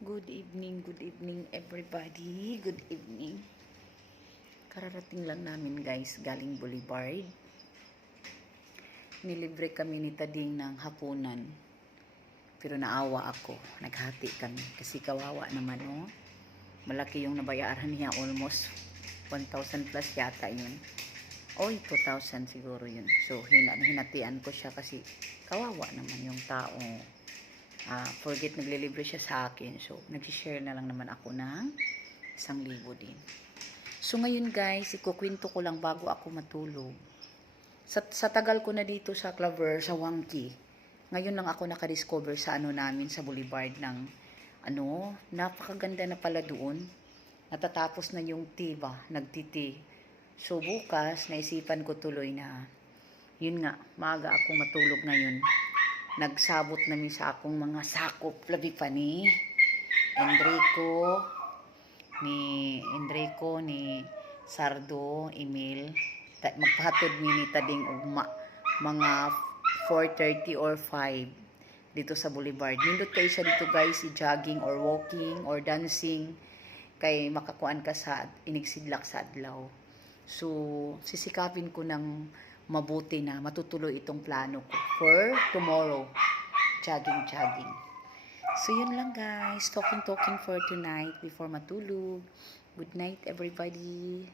Good evening everybody. Good evening. Kararating lang namin guys, galing Boulevard. Nilibre kami ni Tading ng hapunan. Pero naawa ako. Naghati kami kasi kawawa naman oh. Malaki yung nabayaran niya, almost 1,000 plus yata yun. Oy, 2,000 siguro yun. So hinatian ko siya kasi kawawa naman yung tao. Forget naglilibre siya sa akin. So, nag-share na lang naman ako ng 1,000 din. So, ngayon guys, ikukwento ko lang bago ako matulog. Sa tagal ko na dito sa Claver, sa Wangki, ngayon lang ako nakadiscover sa namin, sa Boulevard ng, napakaganda na pala doon. Natatapos na yung tiba, nagtiti. So, bukas, naisipan ko tuloy na, yun nga, maaga akong matulog ngayon. Nagsabot namin sa akong mga sakop labi pa ni Enrico, ni Sardo, Emil. Magpahatod ni Tading ugma mga 4:30 or 5 dito sa Boulevard. Nindot kayo siya dito guys, i-jogging or walking or dancing kay makakuan ka sa inigsidlak sa adlaw. So, sisikapin ko ng mabuti na matutuloy itong plano ko for tomorrow. Jogging. So, yun lang guys. Talking for tonight before matulog. Good night everybody.